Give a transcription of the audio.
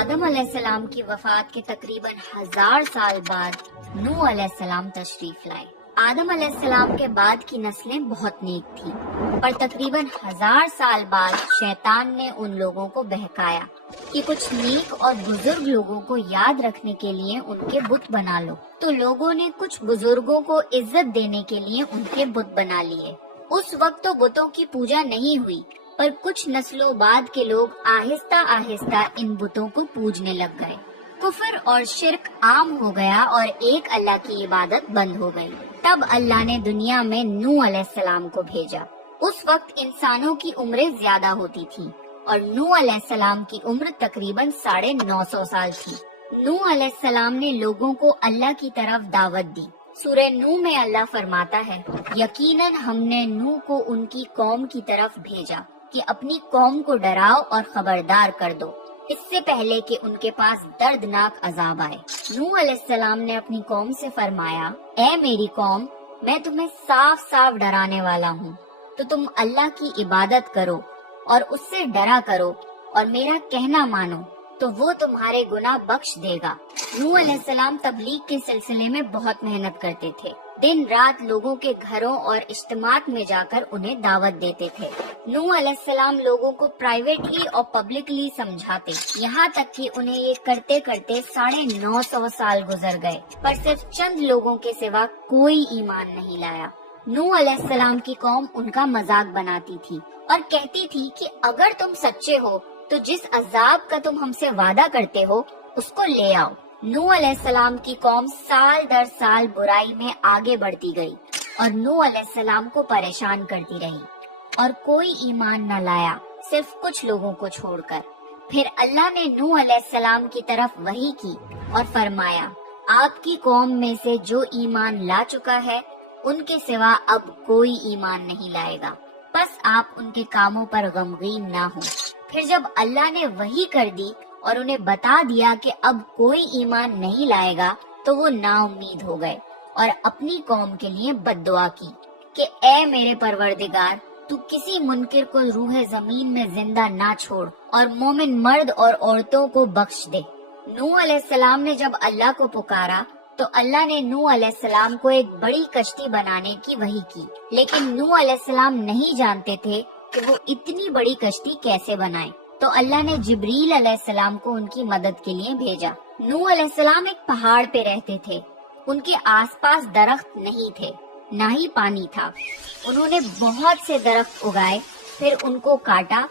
آدم علیہ السلام کی وفات کے تقریباً 1000 سال بعد نوح علیہ السلام تشریف لائے۔ آدم علیہ السلام کے بعد کی نسلیں بہت نیک تھیں، پر تقریباً 1000 سال بعد شیطان نے ان لوگوں کو بہکایا کہ کچھ نیک اور بزرگ لوگوں کو یاد رکھنے کے لیے ان کے بت بنا لو، تو لوگوں نے کچھ بزرگوں کو عزت دینے کے لیے ان کے بت بنا لیے۔ اس وقت تو بتوں کی پوجا نہیں ہوئی، پر کچھ نسلوں بعد کے لوگ آہستہ آہستہ ان بتوں کو پوجنے لگ گئے۔ کفر اور شرک عام ہو گیا اور ایک اللہ کی عبادت بند ہو گئی۔ تب اللہ نے دنیا میں نوح علیہ السلام کو بھیجا۔ اس وقت انسانوں کی عمریں زیادہ ہوتی تھیں اور نوح علیہ السلام کی عمر تقریباً 950 سال تھی۔ نوح علیہ السلام نے لوگوں کو اللہ کی طرف دعوت دی۔ سورہ نوح میں اللہ فرماتا ہے، یقیناً ہم نے نوح کو ان کی قوم کی طرف بھیجا کہ اپنی قوم کو ڈراؤ اور خبردار کر دو، اس سے پہلے کہ ان کے پاس دردناک عذاب آئے۔ نوح علیہ السلام نے اپنی قوم سے فرمایا، اے میری قوم، میں تمہیں صاف صاف ڈرانے والا ہوں، تو تم اللہ کی عبادت کرو اور اس سے ڈرا کرو اور میرا کہنا مانو، تو وہ تمہارے گناہ بخش دے گا۔ نوح علیہ السلام تبلیغ کے سلسلے میں بہت محنت کرتے تھے، دن رات لوگوں کے گھروں اور اجتماعات میں جا کر انہیں دعوت دیتے تھے۔ نوح علیہ السلام لوگوں کو پرائیویٹلی اور پبلکلی سمجھاتے، یہاں تک کہ انہیں یہ کرتے کرتے 950 سال گزر گئے، پر صرف چند لوگوں کے سوا کوئی ایمان نہیں لایا۔ نوح علیہ السلام کی قوم ان کا مذاق بناتی تھی اور کہتی تھی کہ اگر تم سچے ہو تو جس عذاب کا تم ہم سے وعدہ کرتے ہو اس کو لے آؤ۔ نوح علیہ السلام کی قوم سال در سال برائی میں آگے بڑھتی گئی اور نوح علیہ السلام کو پریشان کرتی رہی، اور کوئی ایمان نہ لایا، صرف کچھ لوگوں کو چھوڑ کر۔ پھر اللہ نے نوح علیہ السلام کی طرف وحی کی اور فرمایا، آپ کی قوم میں سے جو ایمان لا چکا ہے ان کے سوا اب کوئی ایمان نہیں لائے گا، بس آپ ان کے کاموں پر غمگین نہ ہوں۔ پھر جب اللہ نے وحی کر دی اور انہیں بتا دیا کہ اب کوئی ایمان نہیں لائے گا، تو وہ نا امید ہو گئے اور اپنی قوم کے لیے بد دعا کی کہ اے میرے پروردگار، تو کسی منکر کو روح زمین میں زندہ نہ چھوڑ اور مومن مرد اور عورتوں کو بخش دے۔ نوح علیہ السلام نے جب اللہ کو پکارا تو اللہ نے نوح علیہ السلام کو ایک بڑی کشتی بنانے کی وحی کی، لیکن نوح علیہ السلام نہیں جانتے تھے کہ وہ اتنی بڑی کشتی کیسے بنائیں، تو اللہ نے جبریل علیہ السلام کو ان کی مدد کے لیے بھیجا۔ نوح علیہ السلام ایک پہاڑ پہ رہتے تھے، ان کے آس پاس درخت نہیں تھے، نہ ہی پانی تھا۔ انہوں نے بہت سے درخت اگائے، پھر ان کو کاٹا